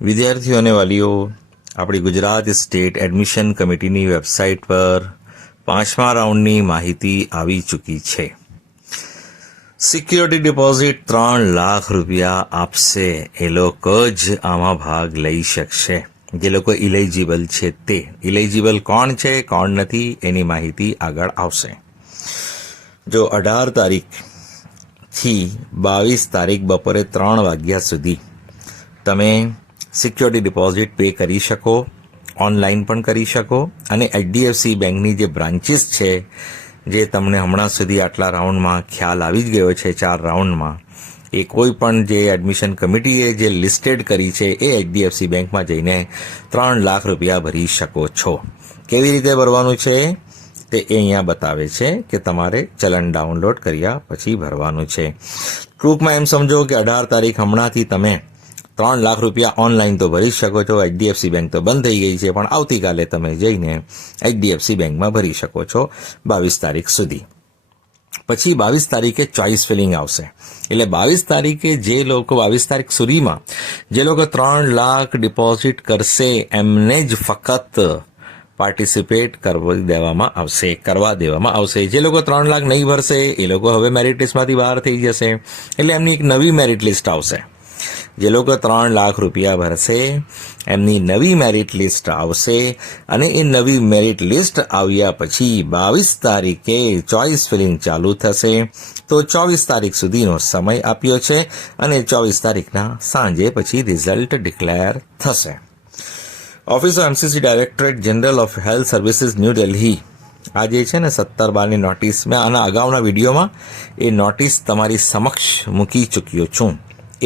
વિદ્યાર્થીઓ અને વાલીઓ, આપણી ગુજરાત સ્ટેટ એડમિશન કમિટીની વેબસાઇટ પર 5મા રાઉન્ડની માહિતી આવી ચૂકી છે. સિક્યોરિટી ડિપોઝિટ 3 લાખ રૂપિયા આપશે એ લોકો જ આમાં ભાગ લઈ શકશે, જે લોકો ઇલિજિબલ છે તે. ઇલિજિબલ કોણ છે કોણ નથી એની માહિતી આગળ આવશે. જો 18 તારીખથી 22 તારીખ બપોરે 3 વાગ્યા સુધી તમે સિક્યોરિટી ડિપોઝિટ પે કરી શકો, ઓનલાઈન પણ કરી શકો, અને એચડીએફસી બેંકની જે બ્રાન્ચીસ છે, જે તમને હમણાં સુધી આટલા રાઉન્ડમાં ખ્યાલ આવી જ ગયો છે, 4 રાઉન્ડમાં, એ કોઈ પણ જે એડમિશન કમિટીએ જે લિસ્ટેડ કરી છે એ એચડીએફસી બેંકમાં જઈને 3 લાખ રૂપિયા ભરી શકો છો. કેવી રીતે ભરવાનું છે તે એ અહીંયા બતાવે છે કે તમારે ચલણ ડાઉનલોડ કર્યા પછી ભરવાનું છે. ટૂંકમાં એમ સમજો કે 18 તારીખ હમણાંથી તમે 3 લાખ રૂપિયા ઓનલાઈન તો ભરી શકો છો. એચડીએફસી બેંક તો બંધ થઈ ગઈ છે, પણ આવતીકાલે તમે જઈને એચડીએફસી બેંકમાં ભરી શકો છો 22 તારીખ સુધી. પછી 22 તારીખે ચોઇસ ફિલિંગ આવશે. એટલે 22 તારીખે જે લોકો 22 તારીખ સુધીમાં જે લોકો 3 લાખ ડિપોઝિટ કરશે એમને જ ફક્ત પાર્ટિસિપેટ કરવા દેવામાં આવશે. જે લોકો 3 લાખ નહીં ભરશે એ લોકો હવે મેરિટ લિસ્ટમાંથી બહાર થઈ જશે. એટલે એમની એક નવી મેરિટ લિસ્ટ આવશે. જે લોકો 3 લાખ રૂપિયા ભરશે એમની નવી મેરિટ લિસ્ટ આવશે, અને એ નવી મેરિટ લિસ્ટ આવ્યા પછી 22 તારીખે ચોઇસ ફિલિંગ ચાલુ થશે. તો 24 તારીખ સુધીનો સમય આપ્યો છે, અને 24 તારીખના સાંજે પછી રિઝલ્ટ ડિક્લેર થશે. Office of MCC directorate general of health services new Delhi આ જે છે ને 17/12ની નોટિસ, મેં આના અગાઉના વિડીયોમાં એ નોટિસ તમારી સમક્ષ મૂકી ચૂક્યો છું,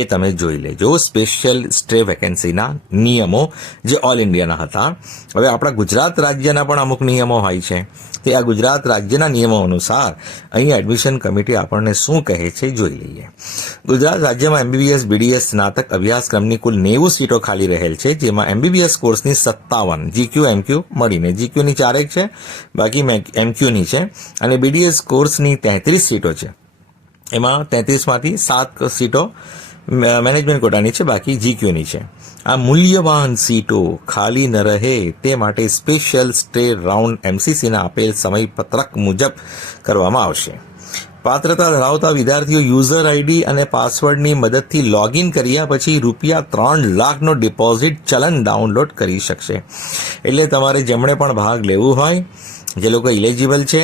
એ તમે જોઈ લેજો. સ્પેશિયલ સ્ટે વેકેન્સીના નિયમો જે ઓલ ઇન્ડિયાના હતા, હવે આપણા ગુજરાત રાજ્યના પણ અમુક નિયમો હોય છે, તે આ ગુજરાત રાજ્યના નિયમો અનુસાર અહીં એડમિશન કમિટી આપણને શું કહે છે જોઈ લઈએ. ગુજરાત રાજ્યમાં એમબીબીએસ બીડીએસ સ્નાતક અભ્યાસક્રમની કુલ 90 સીટો ખાલી રહેલ છે, જેમાં એમબીબીએસ કોર્સની 57, જીક્યુ એમક્યુ મળીને, જીક્યુની 4 છે, બાકી એમક્યુની છે, અને બીડીએસ કોર્સની 33 સીટો છે. એમાં 33માંથી 7 સીટો મેનેજમેન્ટ કોટાની છે, બાકી જીક્યુની છે. આ મૂલ્યવાન સીટો ખાલી ન રહે તે માટે સ્પેશિયલ સ્ટે રાઉન્ડ એમસીસીના આપેલ સમયપત્રક મુજબ કરવામાં આવશે. પાત્રતા ધરાવતા વિદ્યાર્થીઓ યુઝર આઈડી અને પાસવર્ડની મદદથી લોગિન કર્યા પછી રૂપિયા 3 લાખનો ડિપોઝિટ ચલણ ડાઉનલોડ કરી શકશે. એટલે તમારે જેમણે પણ ભાગ લેવું હોય, જે લોકો ઇલિજિબલ છે,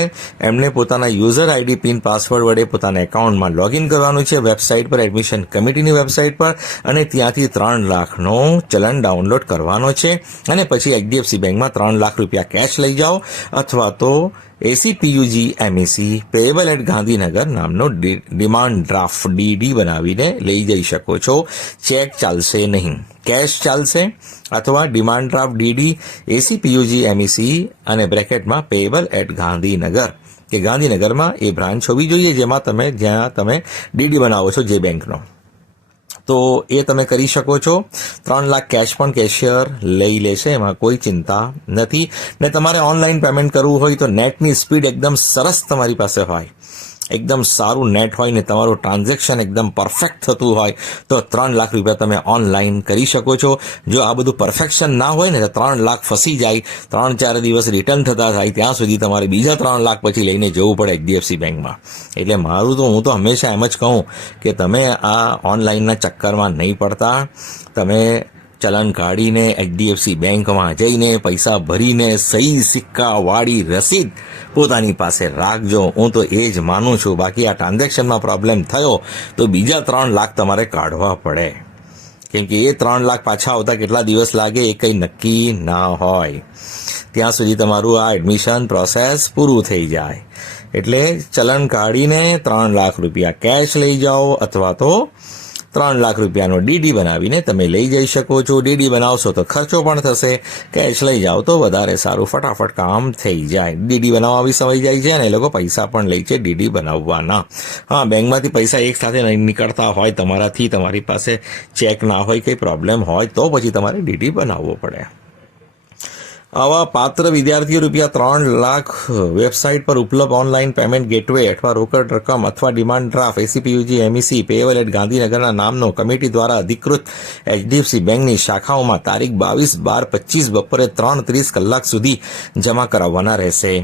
એમને પોતાના યુઝર આઈડી પિન પાસવર્ડ વડે પોતાના એકાઉન્ટમાં લોગિન કરવાનું છે વેબસાઇટ પર, એડમિશન કમિટીની વેબસાઇટ પર, અને ત્યાંથી 3 લાખનો ચલણ ડાઉનલોડ કરવાનો છે. અને પછી એચડીએફસી બેંકમાં 3 લાખ રૂપિયા કેશ લઈ જાઓ, અથવા તો એસીપીયુજી એમઈસી પેએબલ એટ ગાંધીનગર નામનો ડિમાન્ડ ડ્રાફ્ટ ડીડી બનાવીને લઈ જઈ શકો છો. ચેક ચાલશે નહીં, કેશ ચાલશે, અથવા ડિમાન્ડ ડ્રાફ્ટ ડીડી એસીપીયુજી એમઈસી અને બ્રેકેટમાં પેએબલ એટ ગાંધીનગર, કે ગાંધીનગરમાં એ બ્રાન્ચ હોવી જોઈએ જ્યાં તમે ડીડી બનાવો છો જે બેંકનો. તો એ તમે કરી શકો છો. 3 લાખ કેશ પણ કેશિયર લઈ લેશે, એમાં કોઈ ચિંતા નથી. ને તમારે ઓનલાઈન પેમેન્ટ કરવું હોય તો નેટની સ્પીડ એકદમ સરસ તમારી પાસે હોય, એકદમ સારું નેટ હોય ને તમારું ટ્રાન્ઝેક્શન એકદમ પરફેક્ટ થતું હોય તો 3 લાખ રૂપિયા તમે ઓનલાઈન કરી શકો છો. જો આ બધું પરફેક્શન ના હોય ને તો 3 લાખ ફસી જાય, 3-4 દિવસ રિટર્ન થતા થાય, ત્યાં સુધી તમારે બીજા 3 લાખ પછી લઈને જવું પડે એચડીએફસી બેંકમાં. એટલે હું તો હંમેશા એમ જ કહું કે તમે આ ઓનલાઈનના ચક્કરમાં નહીં પડતા. તમે ચલણ કાઢીને એચડીએફસી બેંકમાં જઈને પૈસા ભરીને સહી સિક્કાવાળી રસીદ પોતાની પાસે રાખજો. હું તો એ જ માનું છું. બાકી આ ટ્રાન્ઝેક્શનમાં પ્રોબ્લેમ થયો તો બીજા 3 લાખ તમારે કાઢવા પડે, કેમ કે એ 3 લાખ પાછા આવતા કેટલા દિવસ લાગે એ કંઈ નક્કી ના હોય. ત્યાં સુધી તમારું આ એડમિશન પ્રોસેસ પૂરું થઈ જાય. એટલે ચલણ કાઢીને 3 લાખ રૂપિયા કેશ લઈ જાઓ, અથવા તો 3 લાખ રૂપિયાનો ડીડી બનાવીને તમે લઈ જઈ શકો છો. ડીડી બનાવશો તો ખર્ચો પણ થશે, કેશ લઈ જાઓ તો વધારે સારું, ફટાફટ કામ થઈ જાય. ડીડી બનાવવા બી સમય જાય છે, અને એ લોકો પૈસા પણ લે છે ડીડી બનાવવાના. હા, બેંકમાંથી પૈસા એક સાથે નીકળતા હોય તમારાથી, તમારી પાસે ચેક ના હોય, કંઈ પ્રોબ્લેમ હોય તો પછી તમારે ડીડી બનાવવો પડે. આવા પાત્ર વિદ્યાર્થીઓ ₹3 લાખ વેબસાઇટ પર ઉપલબ્ધ ઓનલાઈન પેમેન્ટ ગેટવે અથવા રોકડ રકમ અથવા ડિમાન્ડ ડ્રાફ્ટ એસીપીયુજી એમઈસી પેએબલ એટ ગાંધીનગરના નામનો કમિટી દ્વારા અધિકૃત એચડીએફસી બેંકની શાખાઓમાં તારીખ 22/12/25 બપોરે 3:30 સુધી જમા કરાવવાના રહેશે.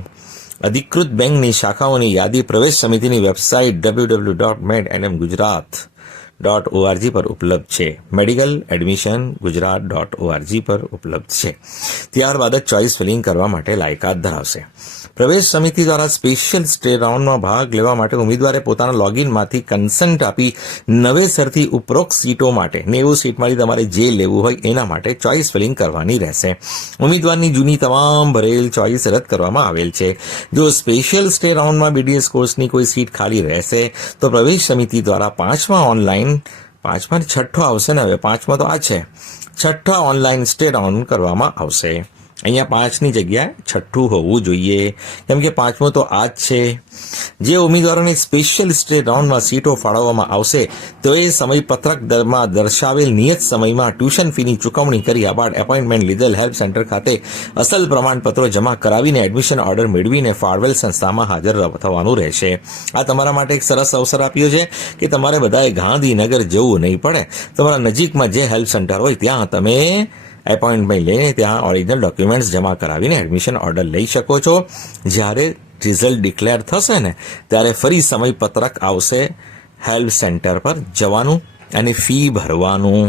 અધિકૃત બેંકની શાખાઓની યાદી પ્રવેશ સમિતિની વેબસાઇટ www.medmgujarat.org પર ઉપલબ્ધ છે. મેડિકલ એડમિશન ગુજરાત.org પર ઉપલબ્ધ છે. ત્યારબાદ જ ચોઇસ ફિલિંગ કરવા માટે લાયકાત ધરાવશે. પ્રવેશ સમિતિ દ્વારા સ્પેશિયલ સ્ટે રાઉન્ડમાં ભાગ લેવા માટે ઉમેદવારે પોતાના લોગિનમાંથી કન્સન્ટ આપી નવેસરથી ઉપરોક્ત સીટો માટે 90 સીટમાંથી તમારે જે લેવું હોય એના માટે ચોઇસ ફિલિંગ કરવાની રહેશે. ઉમેદવારની જૂની તમામ ભરેલ ચોઇસ રદ કરવામાં આવેલ છે. જો સ્પેશિયલ સ્ટે રાઉન્ડમાં બીડીએસ કોર્સની કોઈ સીટ ખાલી રહેશે તો પ્રવેશ સમિતિ દ્વારા પાંચમાં છઠ્ઠો આવશે ને, હવે પાંચમાં તો આ છે, છઠ્ઠા ઓનલાઈન સ્ટે રાઉન્ડ કરવામાં આવશે. અહીંયા 5ની જગ્યાએ છઠ્ઠું હોવું જોઈએ, કેમ કે પાંચમો તો આ જ છે. જે ઉમેદવારોને સ્પેશિયલ સ્ટે રાઉન્ડમાં સીટો ફાળવવામાં આવશે તો એ સમયપત્રકમાં દર્શાવેલ નિયત સમયમાં ટ્યુશન ફીની ચૂકવણી કર્યા બાદ એપોઇન્ટમેન્ટ લીધેલ હેલ્પ સેન્ટર ખાતે અસલ પ્રમાણપત્રો જમા કરાવીને એડમિશન ઓર્ડર મેળવીને ફાળવેલ સંસ્થામાં હાજર થવાનું રહેશે. આ તમારા માટે એક સરસ અવસર આપ્યો છે કે તમારે બધાએ ગાંધીનગર જવું નહીં પડે. તમારા નજીકમાં જે હેલ્પ સેન્ટર હોય ત્યાં તમે એપોઇન્ટમેન્ટ લઈને ત્યાં ઓરિજિનલ ડોક્યુમેન્ટ્સ જમા કરાવીને એડમિશન ઓર્ડર લઈ શકો છો. જ્યારે રિઝલ્ટ ડિક્લેર થશે ને ત્યારે ફરી સમયપત્રક આવશે, હેલ્પ સેન્ટર પર જવાનું અને ફી ભરવાનું.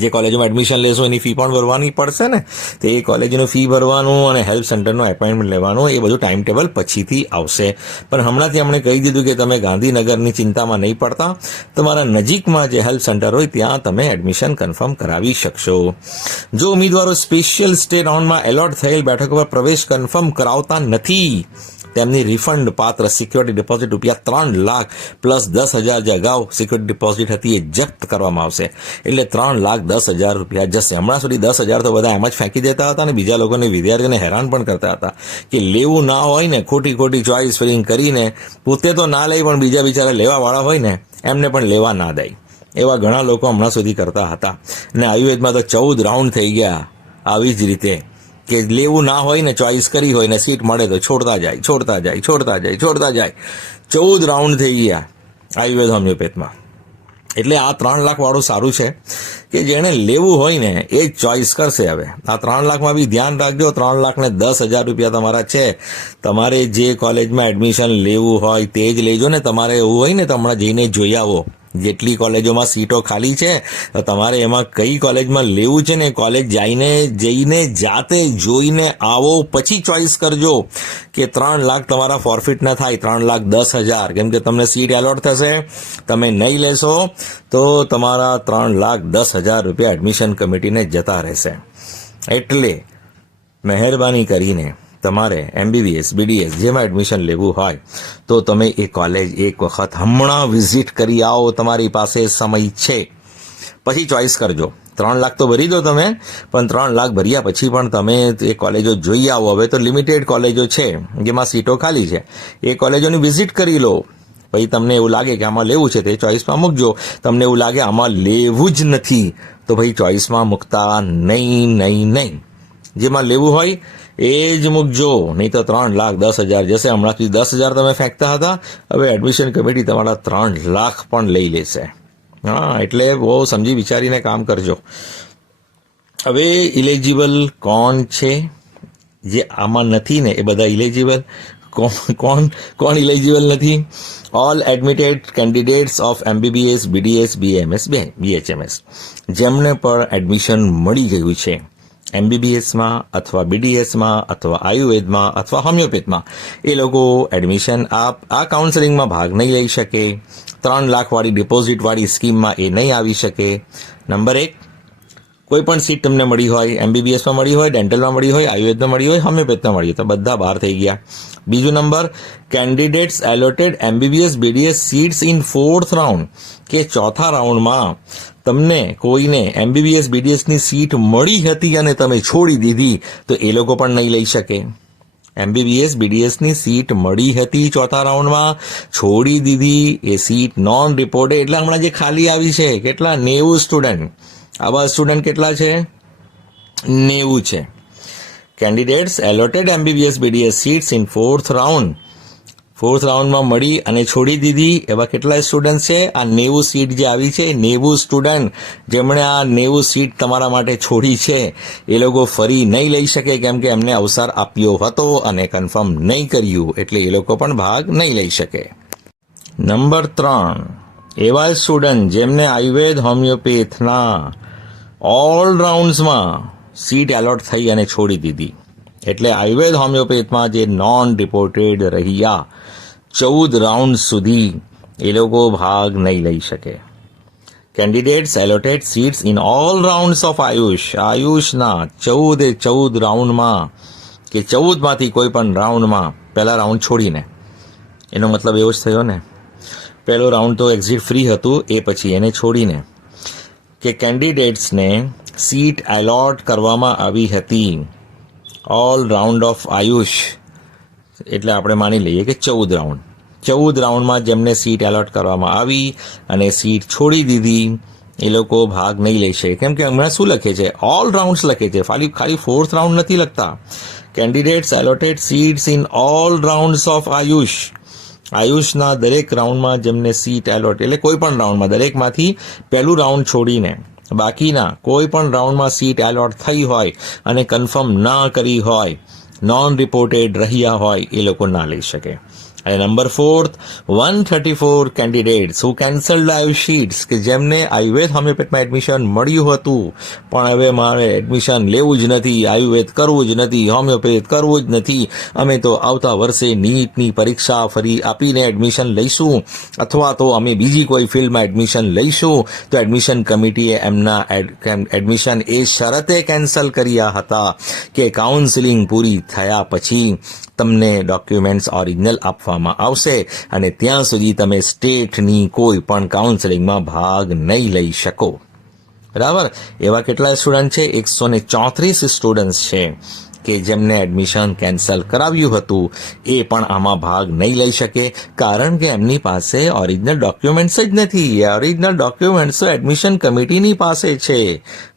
જે કોલેજમાં એડમિશન લેશો એની ફી પણ ભરવાની પડશે ને, તો એ કોલેજનું ફી ભરવાનું અને હેલ્પ સેન્ટરનું એપોઇન્ટમેન્ટ લેવાનું, એ બધું ટાઈમ ટેબલ પછીથી આવશે. પણ હમણાંથી અમને કહી દીધું કે તમે ગાંધીનગરની ચિંતામાં નહીં પડતા, તમારા નજીકમાં જે હેલ્પ સેન્ટર હોય ત્યાં તમે એડમિશન કન્ફર્મ કરાવી શકશો. જો ઉમેદવારો સ્પેશિયલ સ્ટે રાઉન્ડમાં એલોટ થયેલ બેઠકો પર પ્રવેશ કન્ફર્મ કરાવતા નથી, તેમની રિફંડ પાત્ર સિક્યોરિટી ડિપોઝિટ ₹3 લાખ પ્લસ 10,000 જે અગાઉ સિક્યોરિટી ડિપોઝિટ હતી એ જપ્ત કરવામાં આવશે. એટલે ₹3,10,000 જશે. હમણાં સુધી 10,000 તો બધા એમ જ ફેંકી દેતા હતા અને બીજા લોકોને, વિદ્યાર્થીઓને હેરાન પણ કરતા હતા કે લેવું ના હોય ને, ખોટી ચોઇસ ફિલિંગ કરીને પોતે તો ના લઈ પણ બીજા બિચારા લેવાવાળા હોય ને એમને પણ લેવા ના દે. એવા ઘણા લોકો હમણાં સુધી કરતા હતા. અને આયુર્વેદમાં તો 14 રાઉન્ડ થઈ ગયા આવી જ રીતે કે લેવું ના હોય ને, ચોઇસ કરી હોય ને સીટ મળે તો છોડતા જાય. 14 રાઉન્ડ થઈ ગયા આયુર્વેદ હોમિયોપેથમાં. એટલે આ 3 લાખ વાળું સારું છે કે જેણે લેવું હોય ને એ જ ચોઇસ કરશે. હવે આ 3 લાખમાં બી ધ્યાન રાખજો, 3,10,000 તમારા છે. તમારે જે કોલેજમાં એડમિશન લેવું હોય તે જ લેજો ને. તમારે એવું હોય ને તો હમણાં જઈને જોઈ આવો જેટલી કોલેજોમાં સીટો ખાલી છે, તો તમારે એમાં કઈ કોલેજમાં લેવું છે ને કોલેજ જઈને જાતે જોઈને આવો, પછી ચોઇસ કરજો કે 3 લાખ તમારા ફોરફિટ ના થાય. 3,10,000 કેમ કે તમને સીટ એલોટ થશે, તમે નહીં લેશો તો તમારા ₹3,10,000 એડમિશન કમિટીને જતા રહેશે. એટલે મહેરબાની કરીને તમારે એમબીબીએસ બીડીએસ જેમાં એડમિશન લેવું હોય તો તમે એ કોલેજ એક વખત હમણાં વિઝિટ કરી આવો. તમારી પાસે સમય છે, પછી ચોઇસ કરજો. 3 લાખ તો ભરી દો તમે, પણ 3 લાખ ભર્યા પછી પણ તમે એ કોલેજો જોઈ આવો. હવે તો લિમિટેડ કોલેજો છે જેમાં સીટો ખાલી છે, એ કોલેજોની વિઝિટ કરી લો. પછી તમને એવું લાગે કે આમાં લેવું છે તે ચોઇસમાં મૂકજો. તમને એવું લાગે આમાં લેવું જ નથી તો ભાઈ ચોઇસમાં મૂકતા નહીં. જેમાં લેવું હોય એ જ મૂકજો, નહીં તો 3,10,000 જશે. હમણાં સુધી 10,000 તમે ફેંકતા હતા, હવે એડમિશન કમિટી તમારા 3 લાખ પણ લઈ લેશે. હા, એટલે બહુ સમજી વિચારીને કામ કરજો. હવે ઇલિજિબલ કોણ છે જે આમાં નથી ને, એ બધા ઇલિજિબલ. કોણ ઇલિજિબલ નથી? All admitted candidates of MBBS, BDS, BAMS, BHMS જેમને પણ એડમિશન મળી ગયું છે MBBSમાં અથવા BDSમાં અથવા આયુર્વેદમાં અથવા હોમિયોપેથમાં, એ લોકો એડમિશન આ કાઉન્સેલિંગમાં ભાગ નહીં લઈ શકે. 3 લાખવાળી ડિપોઝિટવાળી સ્કીમમાં એ નહીં આવી શકે. નંબર 1, કોઈ પણ સીટ તમને મળી હોય, MBBSમાં મળી હોય, ડેન્ટલમાં મળી હોય, આયુર્વેદમાં મળી હોય, હોમિયોપેથમાં મળી હોય, તો બધા બહાર થઈ ગયા. બીજો number, candidates allotted MBBS BDS seats in 4th round, કે ચોથા રાઉન્ડમાં તમને કોઈને MBBS BDSની સીટ મળી હતી અને તમે છોડી દીધી તો એ લોકો પણ નહીં લઈ શકે. MBBS BDSની સીટ મળી હતી ચોથા રાઉન્ડમાં, છોડી દીધી, એ સીટ નોન રિપોર્ટેડ. એટલે હમણાં જે ખાલી આવી છે કેટલા 90 સ્ટુડન્ટ, આવા સ્ટુડન્ટ કેટલા છે? 90 છે. Candidates allotted MBBS BDS seats in fourth રાઉન્ડમાં મળી અને છોડી દીધી એવા કેટલા સ્ટુડન્ટ છે? આ 90 સીટ જે આવી છે, 90 સ્ટુડન્ટ જેમણે આ 90 સીટ તમારા માટે છોડી છે, એ લોકો ફરી નહીં લઈ શકે, કેમ કે એમને અવસર આપ્યો હતો અને કન્ફર્મ નહીં કર્યું, એટલે એ લોકો પણ ભાગ નહીં લઈ શકે. નંબર 3, એવા સ્ટુડન્ટ જેમને આયુર્વેદ હોમિયોપેથના ઓલ રાઉન્ડ્સમાં સીટ એલોટ થઈ અને છોડી દીધી, એટલે આયુર્વેદ હોમિયોપેથમાં જે નોન રિપોર્ટેડ રહ્યા 14 રાઉન્ડ સુધી એ લોકો ભાગ નહીં લઈ શકે. Candidates allotted seats in all rounds of આયુષના 14 રાઉન્ડમાં કે 14માંથી કોઈ પણ રાઉન્ડમાં પહેલા રાઉન્ડ છોડીને, એનો મતલબ એવો જ થયો ને, પહેલો રાઉન્ડ તો એક્ઝિટ ફ્રી હતું, એ પછી એને છોડીને કે કેન્ડિડેટ્સને સીટ એલોટ કરવામાં આવી હતી ઓલ રાઉન્ડ ઓફ આયુષ, એટલે આપણે માની લઈએ કે 14 રાઉન્ડમાં જેમને સીટ એલોટ કરવામાં આવી અને સીટ છોડી દીધી, એ લોકો ભાગ નહીં લઈ શકે. કેમ કે હમણાં શું લખે છે? ઓલ રાઉન્ડ્સ લખે છે, ખાલી ફોર્થ રાઉન્ડ નથી લખતા. Candidates allotted seats in all rounds of આયુષના દરેક રાઉન્ડમાં જેમને સીટ એલોટ, એટલે કોઈ પણ રાઉન્ડમાં દરેકમાંથી પહેલું રાઉન્ડ છોડીને બાકીના કોઈ પણ રાઉન્ડમાં સીટ એલોટ થઈ હોય અને કન્ફર્મ ના કરી હોય, નોન રિપોર્ટેડ રહ્યા હોય, એ લોકો ના લઈ શકે. અને નંબર 4, 134 કેન્ડિડેટ્સ હુ કેન્સલ્ડ આયુષ સીટ્સ, કે જેમને આયુર્વેદ હોમિયોપેથમાં એડમિશન મળ્યું હતું પણ હવે મારે એડમિશન લેવું જ નથી, આયુર્વેદ કરવું જ નથી, હોમિયોપેથ કરવું જ નથી, અમે તો આવતા વર્ષે નીટની પરીક્ષા ફરી આપીને એડમિશન લઈશું, અથવા તો અમે બીજી કોઈ ફિલ્ડમાં એડમિશન લઈશું, તો એડમિશન કમિટીએ એમના એડમિશન એ શરતે કેન્સલ કર્યા હતા કે કાઉન્સિલિંગ પૂરી થયા પછી તમને ડોક્યુમેન્ટ્સ ઓરિજિનલ આપવામાં આવશે અને ત્યાં સુધી તમે સ્ટેટની કોઈ પણ કાઉન્સેલિંગમાં ભાગ નહીં લઈ શકો. બરાબર? એવા કેટલા સ્ટુડન્ટ છે? 134 સ્ટુડન્ટ્સ છે કે જેમને એડમિશન કેન્સલ કરાવ્યું હતું, એ પણ આમાં ભાગ નહીં લઈ શકે, કારણ કે એમની પાસે ઓરિજિનલ ડોક્યુમેન્ટ્સ જ નથી. ઓરિજિનલ ડોક્યુમેન્ટ્સ તો એડમિશન કમિટીની પાસે છે,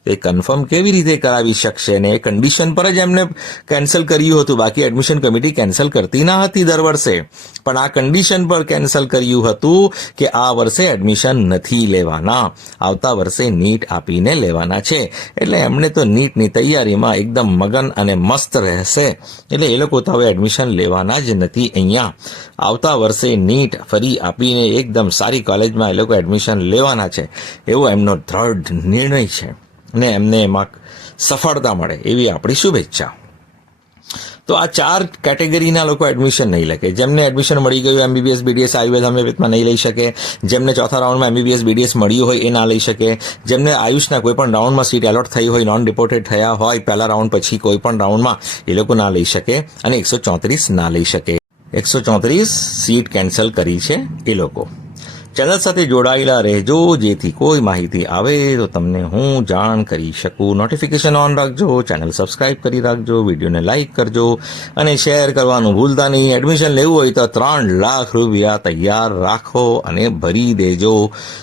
તે કન્ફર્મ કેવી રીતે કરાવી શકશે? ને એ કન્ડિશન પર જ એમને કેન્સલ કર્યું હતું, બાકી એડમિશન કમિટી કેન્સલ કરતી ના હતી દર વર્ષે, પણ આ કન્ડિશન પર કેન્સલ કર્યું હતું કે આ વર્ષે એડમિશન નથી લેવાના, આવતા વર્ષે નીટ આપીને લેવાના છે. એટલે એમને તો નીટની તૈયારીમાં એકદમ મગન અને મસ્ત રહેશે, એટલે એ લોકો તો હવે એડમિશન લેવાના જ નથી. અહીંયા આવતા વર્ષે નીટ ફરી આપીને એકદમ સારી કોલેજમાં એ લોકો એડમિશન લેવાના છે, એવો એમનો દ્રઢ નિર્ણય છે ને એમને એમાં સફળતા મળે એવી આપણી શુભેચ્છા. તો આ 4 કેટેગરીના લોકો એડમિશન નહીં લે. જેમને એડમિશન મળી ગયું MBBS BDS આયુર્વેદ હોમિયોપેથમાં નહીં લઈ શકે, જેમને ચોથા રાઉન્ડમાં MBBS BDS મળ્યું હોય એ ના લઈ શકે, જેમને આયુષના કોઈ પણ રાઉન્ડમાં સીટ એલોટ થઈ હોય, નોન રિપોર્ટેડ થયા હોય પહેલા રાઉન્ડ પછી કોઈ પણ રાઉન્ડમાં, એ લોકો ના લઈ શકે, અને 134 ના લઈ શકે. 134 સીટ કેન્સલ કરી છે એ લોકો. ચેનલ સાથે જોડાયેલા રહેજો, જેથી કોઈ માહિતી આવે તો તમને હું જાણ કરી શકું. નોટિફિકેશન ઓન રાખજો, ચેનલ સબસ્ક્રાઇબ કરી રાખજો, વિડીયોને લાઇક કરજો અને શેર કરવાનું ભૂલતા નહીં. એડમિશન લેવું હોય તો 3 લાખ રૂપિયા તૈયાર રાખો અને ભરી દેજો,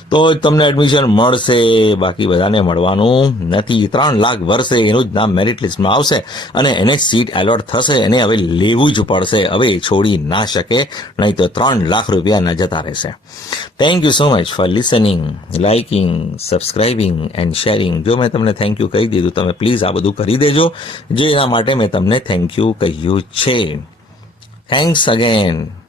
તો જ તમને એડમિશન મળશે, બાકી બધાને મળવાનું નથી. 3 લાખ વર્ષે એનું જ નામ મેરિટ લિસ્ટમાં આવશે અને એને સીટ એલોટ થશે, એને હવે લેવું જ પડશે, હવે છોડી ના શકે, નહીં તો 3 લાખ રૂપિયા ન જતા રહેશે. Thank you so much for listening, liking, subscribing and sharing. જો મેં તમને થેન્ક યુ કહી દીધું, તમે પ્લીઝ આ બધું કરી દેજો, જે એના માટે મેં તમને થેન્ક યુ કહ્યું છે. Thanks again.